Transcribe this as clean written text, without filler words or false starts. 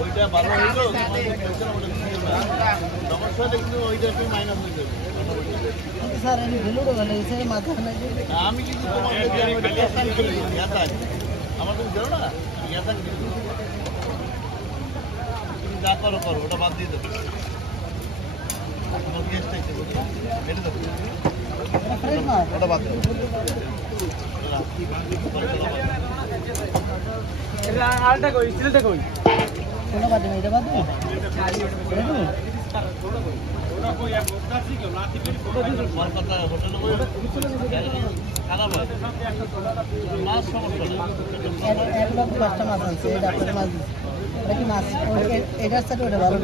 ওইটা ভালো হইলো সমস্যা দেখলে ওইটা একটু মাইনাস হয়ে যাবে স্যার এই ভেলুড়ো মানে এই মাথা নাই আমি কিন্তু তোমাদের আমার তুমি জানো না তুমি যা করো করো ওটা বাদ দিয়ে দেবো ওটা বাদ দেবো আলটা কই স্টিলটা কই কোন বাদ দেব এটা বাদ দেব ওটা কই এক বক্তা ঠিক না ঠিক মার কথা হোটেলে কই খারাপ হয় মাছ সমস্যা এক লক্ষ 5টা মাছ আছে এটা আপনাদের মাছ এটা কি মাছ এটার সাথে ওটা ভালো